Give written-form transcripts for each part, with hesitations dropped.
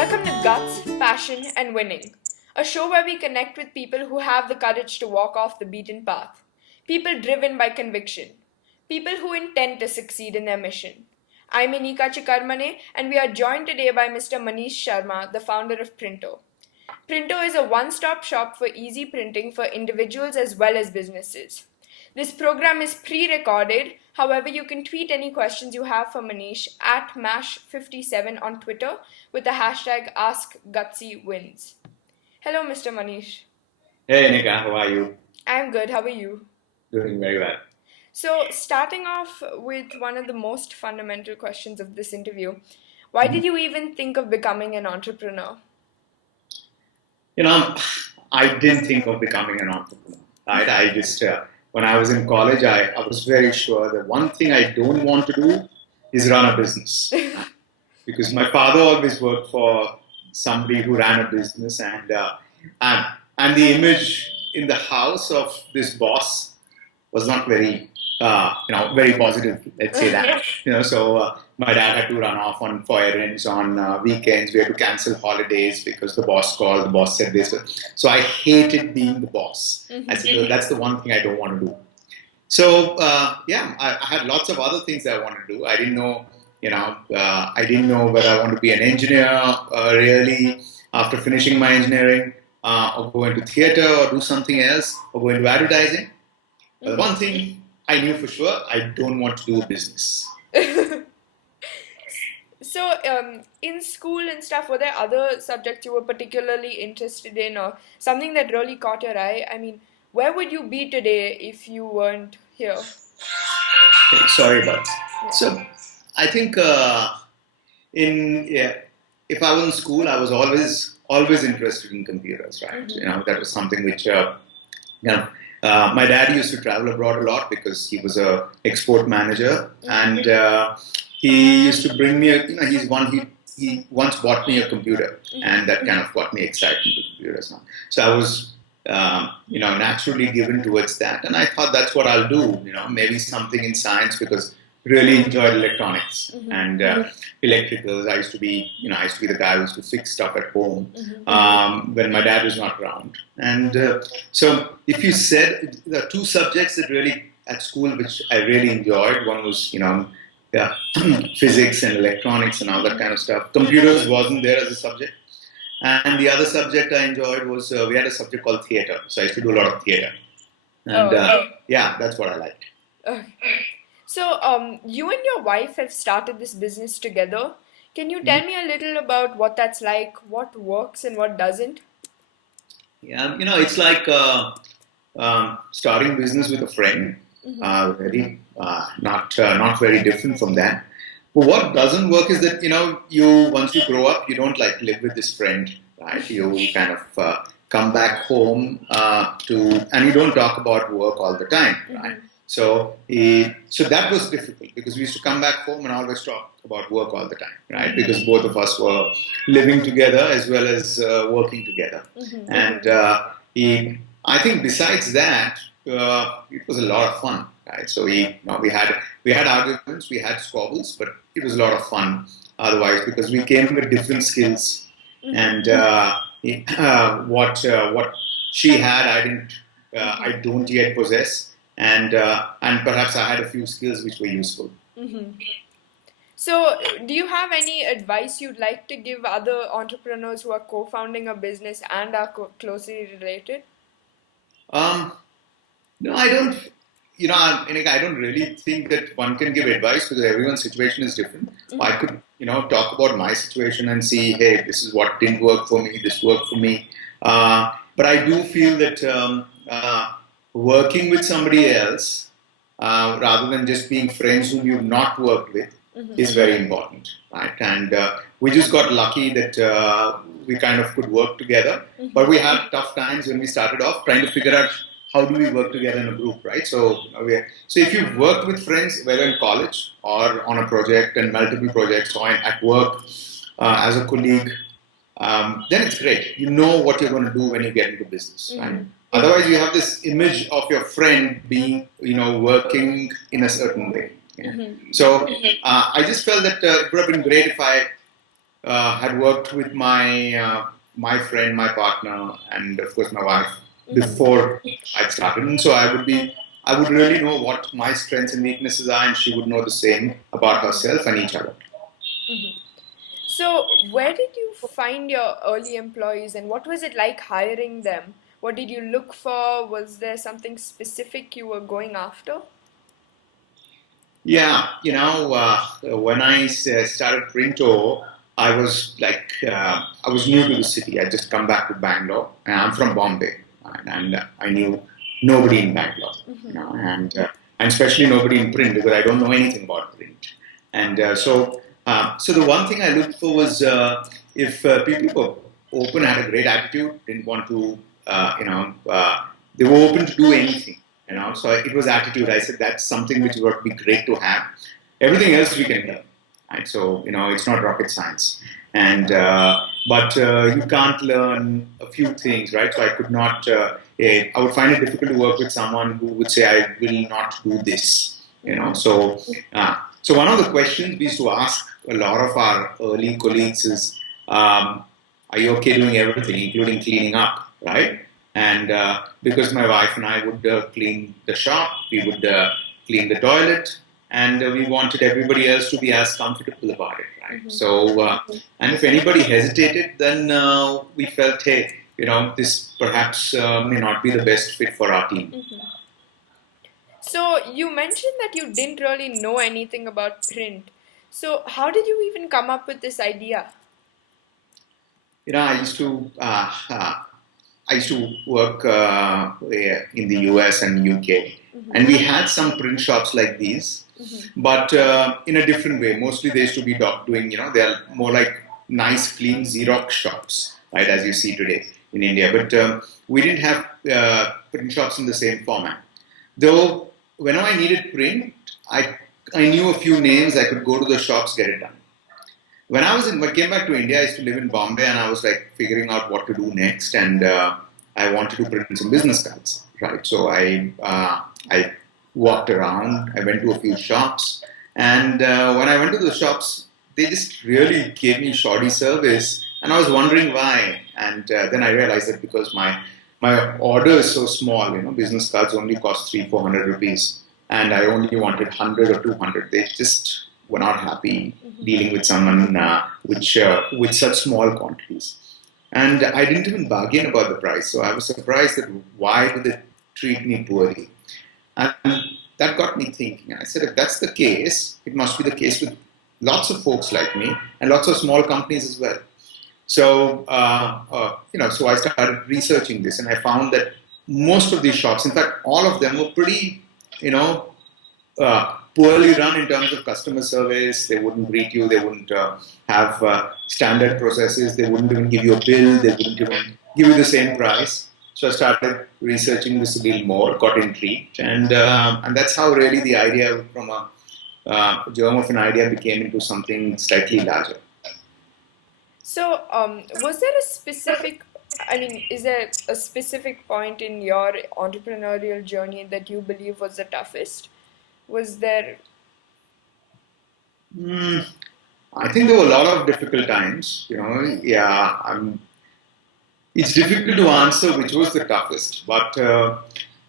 Welcome to Guts, Passion, and Winning, a show where we connect with people who have the courage to walk off the beaten path, people driven by conviction, people who intend to succeed in their mission. I'm Inika Chikarmane, and we are joined today by Mr. Manish Sharma, the founder of Printo. Printo is a one-stop shop for easy printing for individuals as well as businesses. This program is pre-recorded. However, you can tweet any questions you have for Manish at MASH57 on Twitter with the hashtag AskGutsyWins. Hello, Mr. Manish. Hey, Nika, how are you? I'm good. How are you? Doing very well. So, starting off with one of the most fundamental questions of this interview, why did you even think of becoming an entrepreneur? I didn't think of becoming an entrepreneur. Right? When I was in college, I was very sure that one thing I don't want to do is run a business. Because my father always worked for somebody who ran a business, and the image in the house of this boss was not very very positive. Let's say that. So my dad had to run off for errands on weekends. We had to cancel holidays because the boss called. The boss said this. So I hated being the boss. I said, that's the one thing I don't want to do. So I had lots of other things that I wanted to do. I didn't know. I didn't know whether I wanted to be an engineer really after finishing my engineering, or go into theater, or do something else, or go into advertising. But one thing I knew for sure, I don't want to do business. So, in school and stuff, were there other subjects you were particularly interested in, or something that really caught your eye? I mean, where would you be today if you weren't here? Okay, sorry about that. Yeah. So, I think if I was in school, I was always interested in computers, right? That was something which my dad used to travel abroad a lot because he was a export manager, and he used to bring me he once bought me a computer, and that kind of got me excited into computers now. So I was naturally given towards that, and I thought that's what I'll do. Maybe something in science, because really enjoyed electronics and electricals. I used to be the guy who used to fix stuff at home when my dad was not around. And so if you said there are two subjects that really at school which I really enjoyed, one was physics and electronics and all that kind of stuff. Computers wasn't there as a subject. And the other subject I enjoyed was we had a subject called theater. So I used to do a lot of theater. And that's what I liked. Okay. So, you and your wife have started this business together. Can you tell me a little about what that's like, what works and what doesn't? Yeah, it's like starting business with a friend. Very not very different from that. But what doesn't work is that once you grow up, you don't live with this friend, right? You kind of come back home and you don't talk about work all the time, right? So that was difficult because we used to come back home and always talk about work all the time, right? Because both of us were living together as well as working together. And I think besides that, it was a lot of fun, right? So we had arguments, we had squabbles, but it was a lot of fun otherwise because we came with different skills. And what she had, I don't yet possess. And perhaps I had a few skills which were useful. So, do you have any advice you'd like to give other entrepreneurs who are co-founding a business and are closely related? No, I don't. I don't really think that one can give advice because everyone's situation is different. I could, talk about my situation and see, hey, this is what didn't work for me. This worked for me. But I do feel that. Working with somebody else rather than just being friends whom you've not worked with is very important, right? And we just got lucky that we kind of could work together, but we had tough times when we started off trying to figure out how do we work together in a group, right? So if you've worked with friends, whether in college or on a project and multiple projects or at work as a colleague, then it's great. You know what you're going to do when you get into business, right? Otherwise, you have this image of your friend being, working in a certain way. So I just felt that it would have been great if I had worked with my friend, my partner, and of course my wife before I started. And so I would really know what my strengths and weaknesses are, and she would know the same about herself and each other. So, where did you find your early employees and what was it like hiring them? What did you look for? Was there something specific you were going after? Yeah, when I started Printo, I was I was new to the city. I just come back to Bangalore, and I'm from Bombay, and I knew nobody in Bangalore, and especially nobody in print because I don't know anything about print. And so the one thing I looked for was if people were open, had a great attitude, didn't want to, they were open to do anything. So it was attitude. I said that's something which would be great to have. Everything else we can learn, right? So it's not rocket science, and but you can't learn a few things, right? So I could not. I would find it difficult to work with someone who would say I will not do this. So one of the questions we used to ask a lot of our early colleagues is, "Are you okay doing everything, including cleaning up?" Right? And because my wife and I would clean the shop, we would clean the toilet, and we wanted everybody else to be as comfortable about it, right? So, and if anybody hesitated, then we felt, hey, this perhaps may not be the best fit for our team. So, you mentioned that you didn't really know anything about print. So, how did you even come up with this idea? I used to work in the US and UK, and we had some print shops like these, but in a different way. Mostly they used to be doing, they are more like nice, clean Xerox shops, right, as you see today in India. But we didn't have print shops in the same format. Though, whenever I needed print, I knew a few names. I could go to the shops, get it done. When I came back to India, I used to live in Bombay, and I was like figuring out what to do next, and I wanted to print some business cards, right? So I walked around, I went to a few shops, and when I went to the shops, they just really gave me shoddy service, and I was wondering why, and then I realized that because my order is so small, business cards only cost 300-400 rupees, and I only wanted 100 or 200. They just were not happy dealing with someone with such small quantities. And I didn't even bargain about the price, so I was surprised that why do they treat me poorly? And that got me thinking. I said, if that's the case, it must be the case with lots of folks like me and lots of small companies as well. So, so I started researching this, and I found that most of these shops, in fact, all of them were pretty, poorly run in terms of customer service. They wouldn't greet you. They wouldn't have standard processes. They wouldn't even give you a bill. They wouldn't even give you the same price. So I started researching this a little more, got intrigued, and that's how really the idea from a germ of an idea became into something slightly larger. So, was there a specific, is there a specific point in your entrepreneurial journey that you believe was the toughest? Was there? I think there were a lot of difficult times. Yeah, it's difficult to answer which was the toughest, but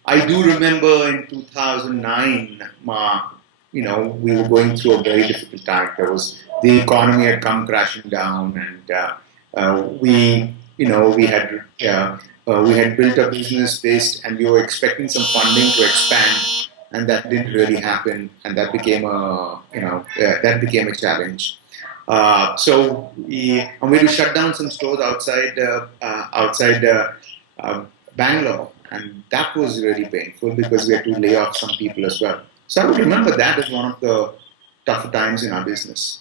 I do remember in 2009, we were going through a very difficult time. The economy had come crashing down, and we had built a business based, and we were expecting some funding to expand, and that didn't really happen, and that became a challenge. And we had to shut down some stores outside Bangalore, and that was really painful because we had to lay off some people as well. So I would remember that as one of the tougher times in our business.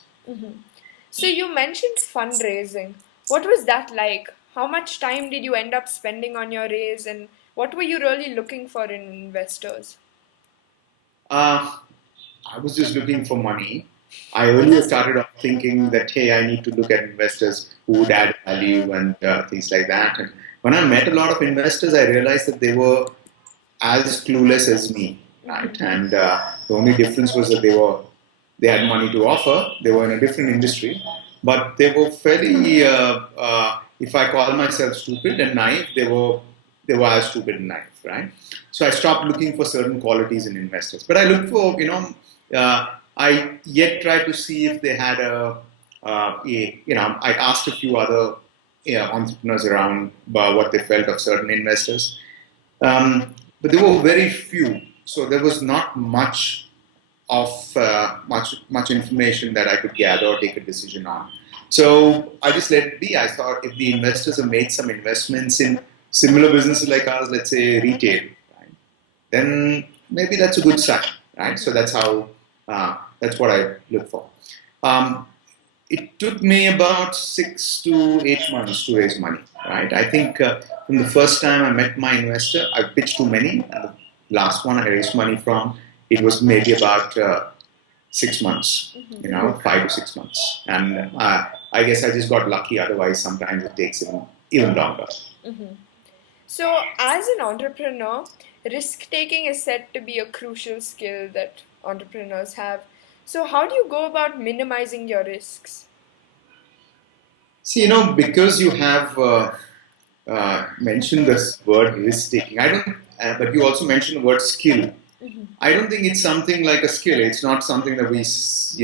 So you mentioned fundraising. What was that like? How much time did you end up spending on your raise, and what were you really looking for in investors? I was just looking for money. I earlier started off thinking that, hey, I need to look at investors who would add value and things like that. And when I met a lot of investors, I realized that they were as clueless as me, right? And the only difference was that they had money to offer. They were in a different industry, but they were fairly. If I call myself stupid and naive, they were as stupid and naive, right? So I stopped looking for certain qualities in investors, but I looked for I yet tried to see if they had I asked a few other entrepreneurs around about what they felt of certain investors, but there were very few, so there was not much of much information that I could gather or take a decision on. So I just let it be. I thought if the investors have made some investments in similar businesses like ours, let's say retail, right, then maybe that's a good sign, right? So that's what I look for. Um, it took me about 6 to 8 months to raise money, right? I think from the first time I met my investor, I pitched too many, and the last one I raised money from, it was maybe about 6 months, 5 to 6 months, and I guess I just got lucky. Otherwise, sometimes it takes even longer. So, as an entrepreneur, risk taking is said to be a crucial skill that entrepreneurs have. So, how do you go about minimizing your risks? See, because you have mentioned this word risk taking, I don't, but you also mentioned the word skill. I don't think it's something like a skill. It's not something that at least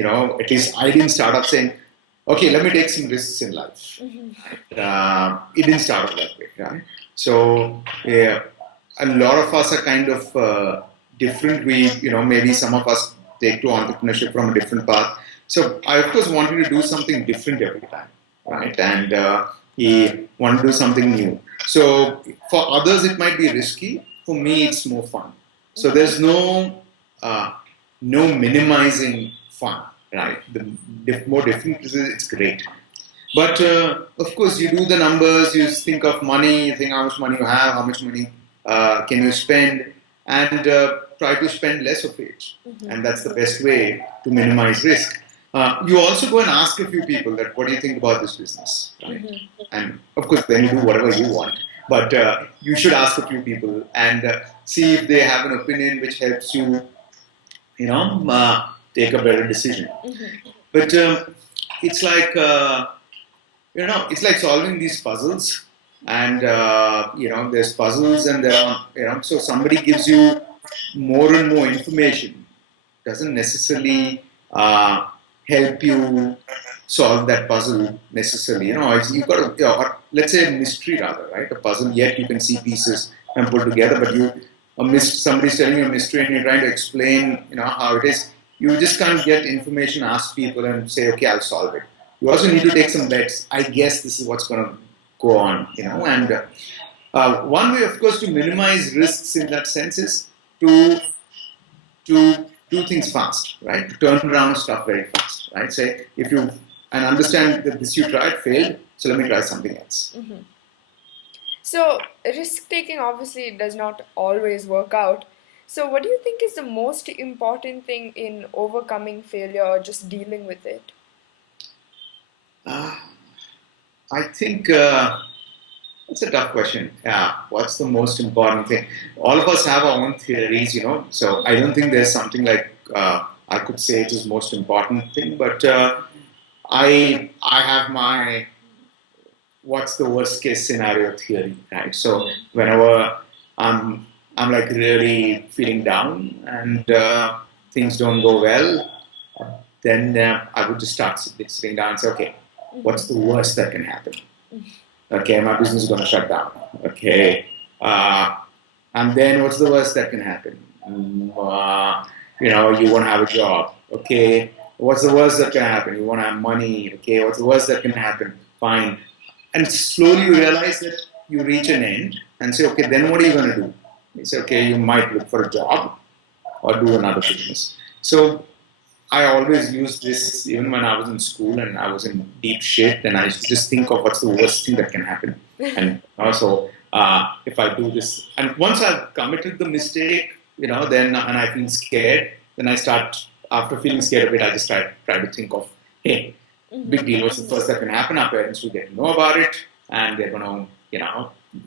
I didn't start off saying, okay, let me take some risks in life. It didn't start off that way, right? So, yeah, a lot of us are kind of different. Maybe some of us take to entrepreneurship from a different path. So, I, of course, wanted to do something different every time, right? And he wanted to do something new. So, for others, it might be risky. For me, it's more fun. So there's uh, no minimizing fun, right? The more different it is, it's great. But of course, you do the numbers, you think of money, you think how much money you have, how much money can you spend, and try to spend less of it. And that's the best way to minimize risk. You also go and ask a few people that, what do you think about this business, right? And of course, then you do whatever you want. But you should ask a few people and see if they have an opinion which helps you, take a better decision. But it's like it's like solving these puzzles, and there's puzzles, and there are so somebody gives you more and more information, doesn't necessarily help you solve that puzzle necessarily. You've got let's say a mystery rather, right? A puzzle, yet you can see pieces and put together, but somebody's telling you a mystery and you're trying to explain, how it is. You just can't get information, ask people, and say, okay, I'll solve it. You also need to take some bets. I guess this is what's going to go on, and one way, of course, to minimize risks in that sense is to do things fast, right? To turn around stuff very fast, right? Say, if you and understand that this you tried failed, so let me try something else. So, risk taking obviously does not always work out. So, what do you think is the most important thing in overcoming failure or just dealing with it? I think it's a tough question. Yeah, what's the most important thing? All of us have our own theories, So I don't think there's something like I could say it is most important thing, but I have my what's the worst case scenario theory, right? So whenever I'm like really feeling down and things don't go well, then I would just start sitting down and say, okay, what's the worst that can happen? Okay, my business is going to shut down. Okay, and then what's the worst that can happen? You won't have a job. Okay, what's the worst that can happen? You won't have money. Okay, what's the worst that can happen? Fine. And slowly you realize that you reach an end and say, okay, then what are you going to do? You say, okay, you might look for a job or do another business. So I always used this even when I was in school and I was in deep shit, and I used to just think of what's the worst thing that can happen. And also, if I do this, and once I've committed the mistake, then and I feel scared, then I start, after feeling scared a bit, I just try to think of, hey, big deal, what's the first that can happen? Our parents will get to know about it, and they're going to,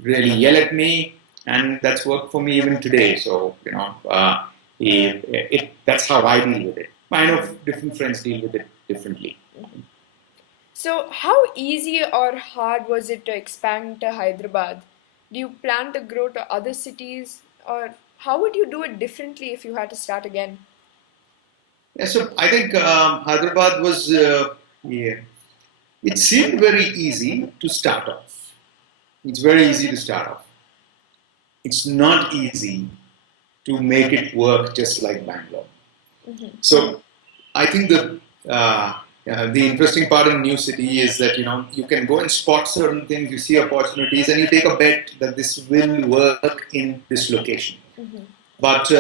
really yell at me, and that's worked for me even today. So, that's how I deal with it. I know different friends deal with it differently. So, how easy or hard was it to expand to Hyderabad? Do you plan to grow to other cities, or how would you do it differently if you had to start again? Yeah, so I think Hyderabad was, yeah, it seemed very easy to start off. It's very easy to start off. It's not easy to make it work just like Bangalore. So I think the interesting part in new city is that you can go and spot certain things, you see opportunities, and you take a bet that this will work in this location. But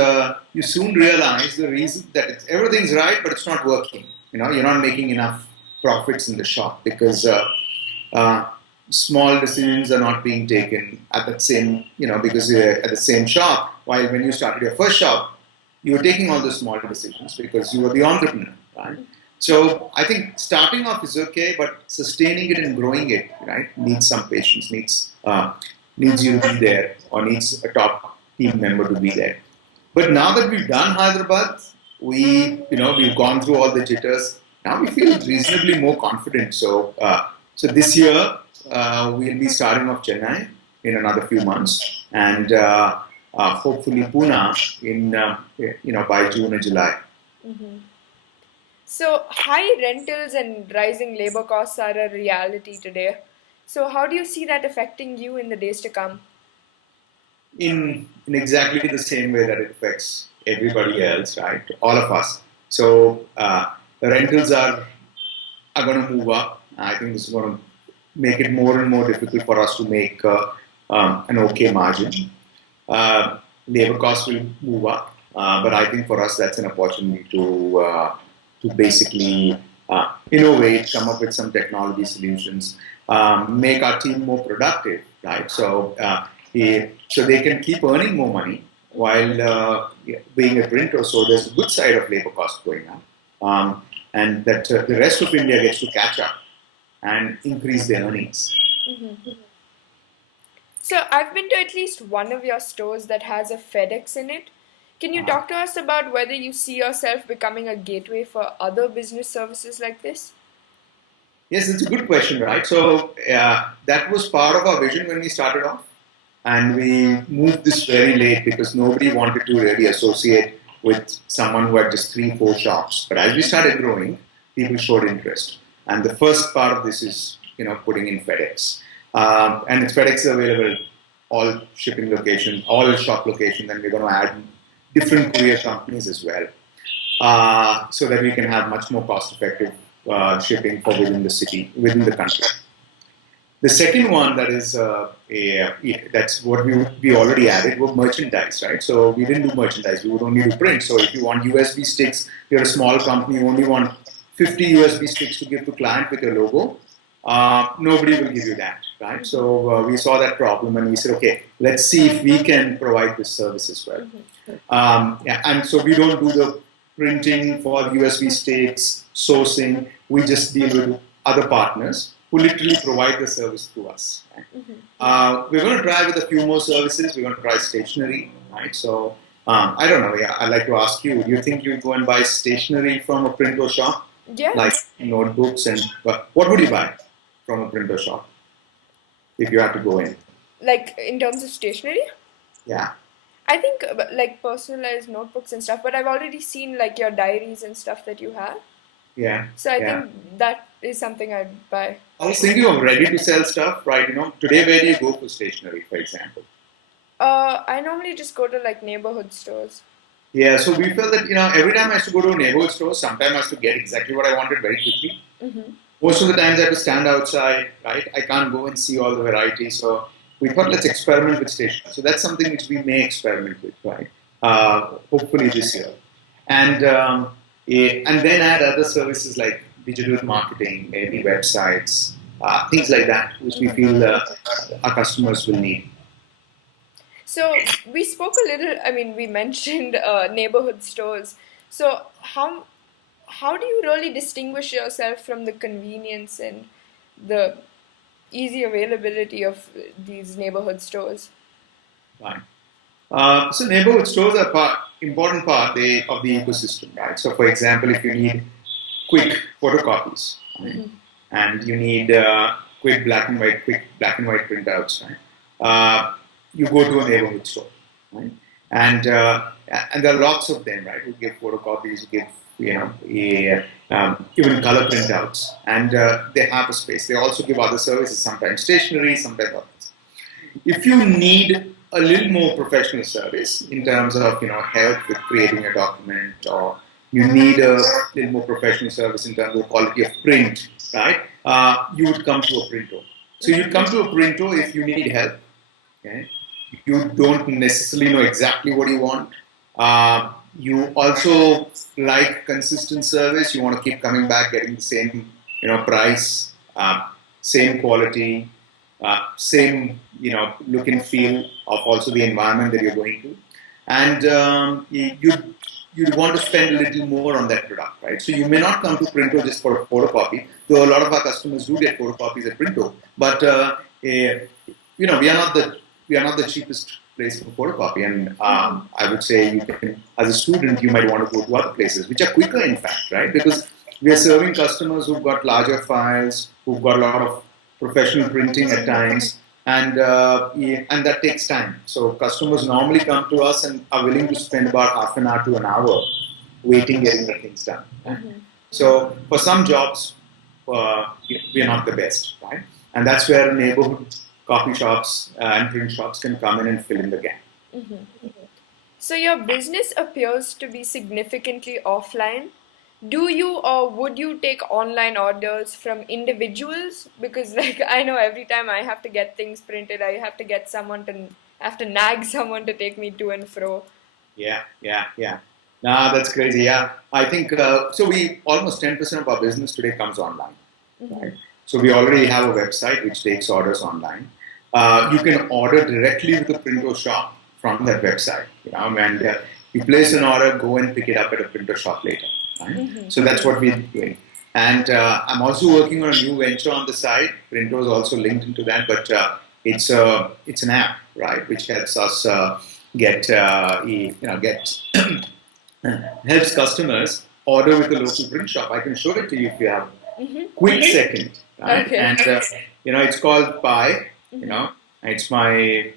you soon realize the reason that everything's right, but it's not working. You're not making enough profits in the shop because uh, small decisions are not being taken at that same, because you're at the same shop. While when you started your first shop, you were taking all the small decisions because you were the entrepreneur, right? So I think starting off is okay, but sustaining it and growing it, right, needs some patience, needs you to be there, or needs a top team member to be there. But now that we've done Hyderabad, we've gone through all the jitters. Now we feel reasonably more confident. So this year we'll be starting off Chennai in another few months, and hopefully Pune in by June or July. So, high rentals and rising labor costs are a reality today. So, how do you see that affecting you in the days to come? In exactly the same way that it affects everybody else, right? All of us. So the rentals are going to move up. I think this is going to make it more and more difficult for us to make an okay margin. Labor costs will move up, but I think for us that's an opportunity to basically innovate, come up with some technology solutions, make our team more productive, right? So they can keep earning more money while being a printer. So there's a good side of labor cost going up, and that the rest of India gets to catch up and increase their earnings. So, I've been to at least one of your stores that has a FedEx in it. Can you talk to us about whether you see yourself becoming a gateway for other business services like this? Yes, it's a good question, right? So that was part of our vision when we started off, and we moved this very late because nobody wanted to really associate with someone who had just 3, 4 shops. But as we started growing, people showed interest, and the first part of this is putting in FedEx, and it's FedEx is available all shipping locations, all shop locations, and we're going to add different courier companies as well, so that we can have much more cost-effective shipping for within the city, within the country. The second one that is that's what we already added were merchandise, right? So we didn't do merchandise; we would only do print. So if you want USB sticks, you're a small company, you only want 50 USB sticks to give to client with your logo. Nobody will give you that, right? So we saw that problem and we said, okay, let's see if we can provide this service as well. Yeah, and so we don't do the printing for USB sticks, sourcing. We just deal with other partners who literally provide the service to us. Right? We're going to try with a few more services. We're going to try stationery, right? So I don't know. Yeah, I'd like to ask you. Do you think you'd go and buy stationery from a printer shop, Yeah. like notebooks and what would you buy from a printer shop if you had to go in? Like in terms of stationery? Yeah, I think like personalized notebooks and stuff, but I've already seen like your diaries and stuff that you have. yeah, So I yeah. think that is something I'd buy. I was thinking of ready to sell stuff, right? Today where do you go for stationery, for example? I normally just go to like neighborhood stores. Yeah, so we felt that every time I used to go to a neighborhood store, sometimes I used to get exactly what I wanted very quickly. Most of the times I have to stand outside, right? I can't go and see all the varieties. So we thought let's experiment with stationery. So that's something which we may experiment with, right? Hopefully this year, and and then add other services like digital marketing, maybe websites, things like that, which we feel our customers will need. So we spoke a little. I mean, we mentioned neighborhood stores. So how do you really distinguish yourself from the convenience and the easy availability of these neighborhood stores? Right. So neighborhood stores are important part of the ecosystem, right? So for example, if you need quick photocopies, right? and you need quick black and white printouts, right? You go to a neighborhood store, right? And and there are lots of them, right? Who give photocopies, who give even color printouts, and they have a space. They also give other services, sometimes stationery, sometimes others. If you need a little more professional service in terms of help with creating a document, or you need a little more professional service in terms of quality of print, right? You would come to a Printo. So you'd come to a Printo if you need help. Okay, you don't necessarily know exactly what you want. You also like consistent service. You want to keep coming back, getting the same, price, same quality, same, look and feel of also the environment that you're going to, and you'd want to spend a little more on that product, right? So you may not come to Printo just for a photocopy, though a lot of our customers do get photocopies at Printo, but we are not the cheapest place for photocopy, and I would say you can, as a student, you might want to go to other places, which are quicker, in fact, right? Because we are serving customers who've got larger files, who've got a lot of professional printing at times, and that takes time. So customers normally come to us and are willing to spend about half an hour to an hour waiting, getting the things done. Mm-hmm. So for some jobs, we are not the best, right? And that's where neighborhood coffee shops and print shops can come in and fill in the gap. Mm-hmm. So your business appears to be significantly offline. Do you or would you take online orders from individuals? Because I know every time I have to get things printed, I have to get someone to have to nag someone to take me to and fro. Yeah. Nah, that's crazy. Yeah, I think so. We almost 10% of our business today comes online. Mm-hmm. Right? So we already have a website which takes orders online. You can order directly with the Printo shop from that website. And you place an order, go and pick it up at a Printo shop later. Right? Mm-hmm. So that's what we're doing. And I'm also working on a new venture on the side. Printo is also linked into that, but it's an app, right, which helps us get helps customers order with a local print shop. I can show it to you if you have a quick second. Right? Okay. And it's called Pi. Mm-hmm. It's my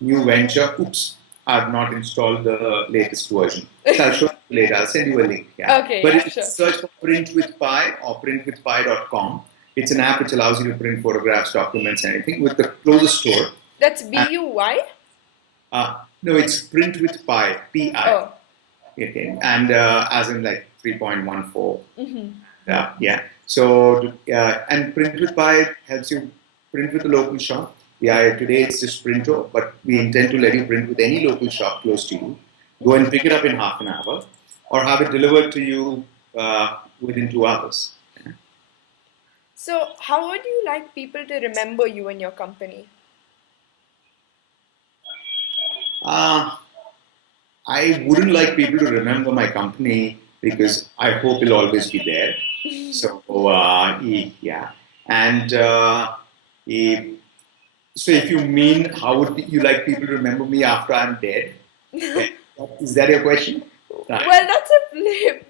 new venture. Oops, I've not installed the latest version. So I'll show you later. I'll send you a link. Yeah. Okay. But if you search for Print with Pi or printwithpi.com, it's an app which allows you to print photographs, documents, anything with the closest store. That's BUY? No, it's Print with Pi, P-I. Oh. Okay. And as in 3.14. Mm-hmm. Yeah. So, and Print with Pi helps you print with a local shop. Yeah, today it's just Printo, but we intend to let you print with any local shop close to you. Go and pick it up in half an hour, or have it delivered to you within 2 hours. Yeah. So, how would you like people to remember you and your company? I wouldn't like people to remember my company because I hope it'll always be there. So, yeah. And so if you mean how would you like people to remember me after I'm dead? Is that your question? Right. Well, that's a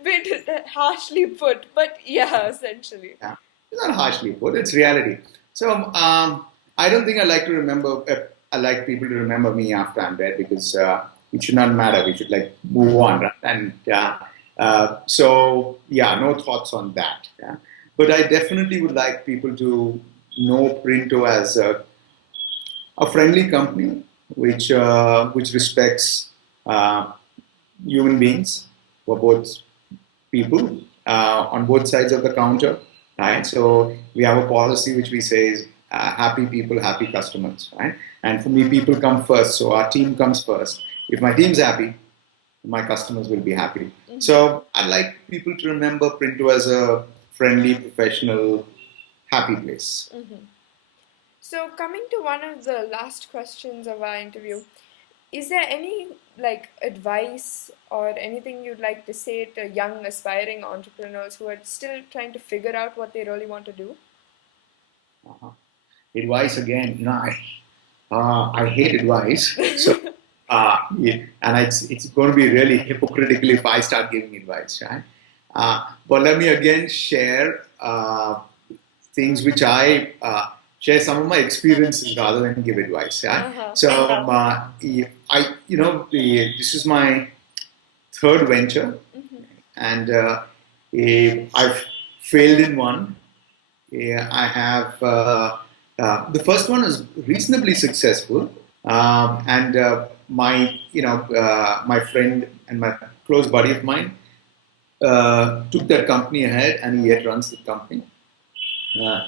bit harshly put, but yeah, essentially. Yeah. It's not harshly put, it's reality. So I don't think I like people to remember me after I'm dead because it should not matter. We should move on, right? And so yeah, no thoughts on that. Yeah? But I definitely would like people to know Printo as a friendly company which respects human beings, for both people on both sides of the counter, right? So we have a policy which we say is happy people, happy customers, right? And for me, people come first, so our team comes first. If my team's happy, my customers will be happy. Mm-hmm. So I'd like people to remember Printo as a friendly, professional, happy place. Mm-hmm. So coming to one of the last questions of our interview, is there any advice or anything you'd like to say to young aspiring entrepreneurs who are still trying to figure out what they really want to do? Advice again? No, I hate advice. So yeah, and it's going to be really hypocritical if I start giving advice, right? But let me again share things which I share some of my experiences rather than give advice. Yeah. Uh-huh. So this is my third venture, and I've failed in one. Yeah, I have the first one is reasonably successful, and my friend and my close buddy of mine took that company ahead, and he yet runs the company. Uh,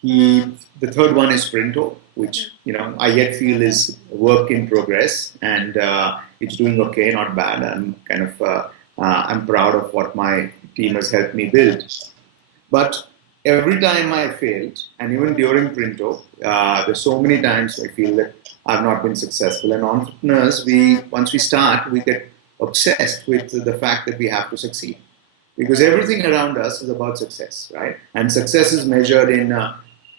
he the third one is Printo, which I yet feel is a work in progress, and it's doing okay, not bad. I'm proud of what my team has helped me build. But every time I failed, and even during Printo, there's so many times I feel that I've not been successful. And entrepreneurs, once we start, we get obsessed with the fact that we have to succeed, because everything around us is about success, right? And success is measured in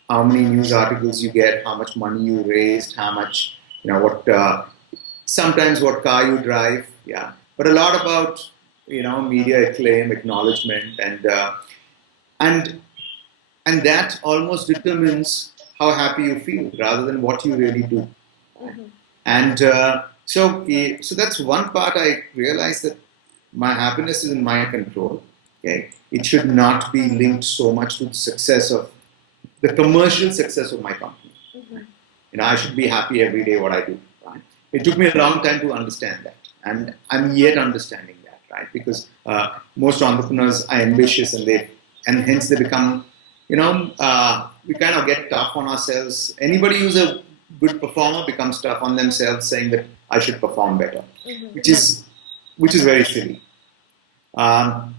how many news articles you get, how much money you raised, how much, what sometimes what car you drive, yeah. But a lot about media acclaim, acknowledgement, and and that almost determines how happy you feel rather than what you really do. And so that's one part. I realized that my happiness is in my control. Okay, it should not be linked so much to the success of the commercial success of my company. I should be happy every day what I do. Right? It took me a long time to understand that, and I'm yet understanding that. Right? Because most entrepreneurs are ambitious, and hence they become, we kind of get tough on ourselves. Anybody who's a good performer becomes tough on themselves, saying that I should perform better, which is very silly.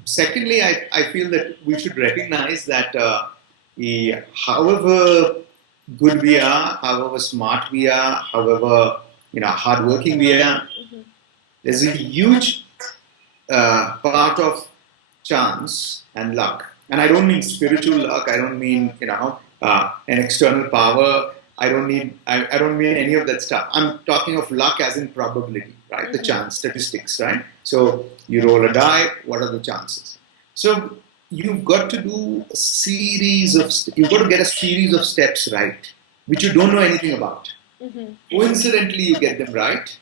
Secondly, I feel that we should recognize that however good we are, however smart we are, however hardworking we are, there's a huge part of chance and luck. And I don't mean spiritual luck. I don't mean an external power. I don't mean any of that stuff. I'm talking of luck as in probability, right? The chance, statistics, right? So you roll a die. What are the chances? So you've got to do you've got to get a series of steps right, which you don't know anything about. Coincidentally, you get them right,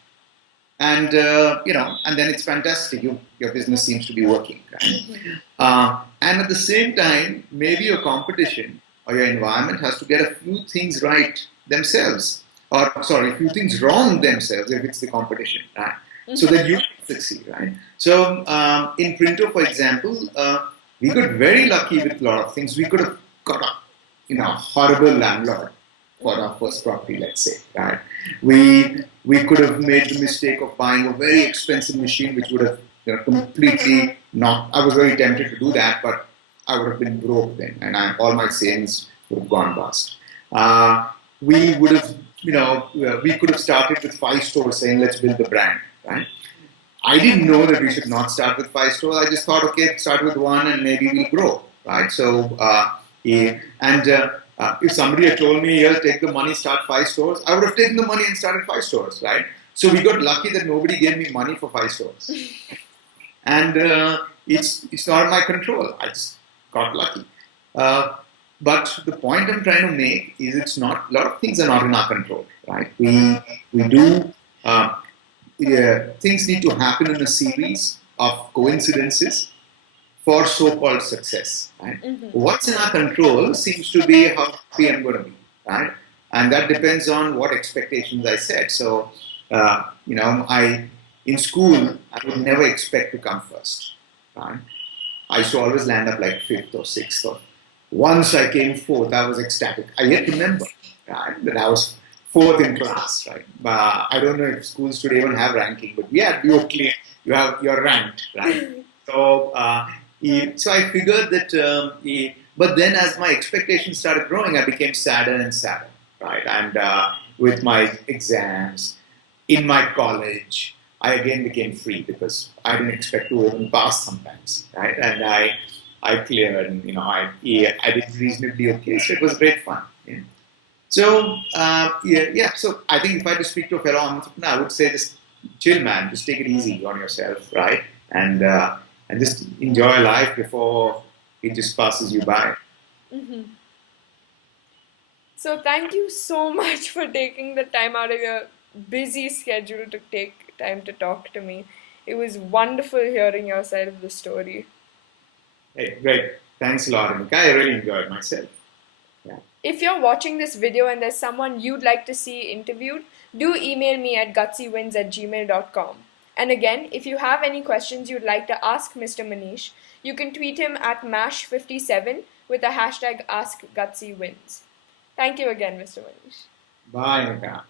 and and then it's fantastic. Your business seems to be working, right? And at the same time, maybe your competition or your environment has to get a few things right themselves, or sorry, a few things wrong themselves if it's the competition, right? So that you succeed, right? So in Printo, for example, we got very lucky with a lot of things. We could have got a horrible landlord for our first property, let's say, right? We could have made the mistake of buying a very expensive machine, which would have completely not. I was very tempted to do that, but I would have been broke then, and all my savings would have gone bust. We would have, we could have started with 5 stores, saying let's build the brand, right? I didn't know that we should not start with 5 stores. I just thought, okay, start with 1 and maybe we'll grow, right? So, if somebody had told me, here, take the money, start 5 stores, I would have taken the money and started 5 stores, right? So we got lucky that nobody gave me money for 5 stores. And it's not in my control. I just got lucky. But the point I'm trying to make is a lot of things are not in our control, right? We do, things need to happen in a series of coincidences for so-called success, right? What's in our control seems to be how happy I'm going to be, right? And that depends on what expectations I set. So, in school, I would never expect to come first, right? I used to always land up like 5th or 6th. Or once I came 4th, I was ecstatic. I yet remember, right, that I was 4th in class, right? I don't know if schools today even have ranking, but yeah, you're ranked, right? So, so I figured that, but then as my expectations started growing, I became sadder and sadder, right? And with my exams in my college, I again became free because I didn't expect to even pass sometimes, right? And I cleared, and I did reasonably okay. So it was great fun. Yeah. So So I think if I had to speak to a fellow entrepreneur, I would say just chill, man. Just take it easy on yourself, right? And just enjoy life before it just passes you by. So thank you so much for taking the time out of your busy schedule to take time to talk to me. It was wonderful hearing your side of the story. Hey, great. Thanks a lot, Amika. I really enjoyed myself. Yeah. If you're watching this video and there's someone you'd like to see interviewed, do email me at gutsywins@gmail.com. And again, if you have any questions you'd like to ask Mr. Manish, you can tweet him at MASH57 with the hashtag AskGutsyWins. Thank you again, Mr. Manish. Bye, Amika.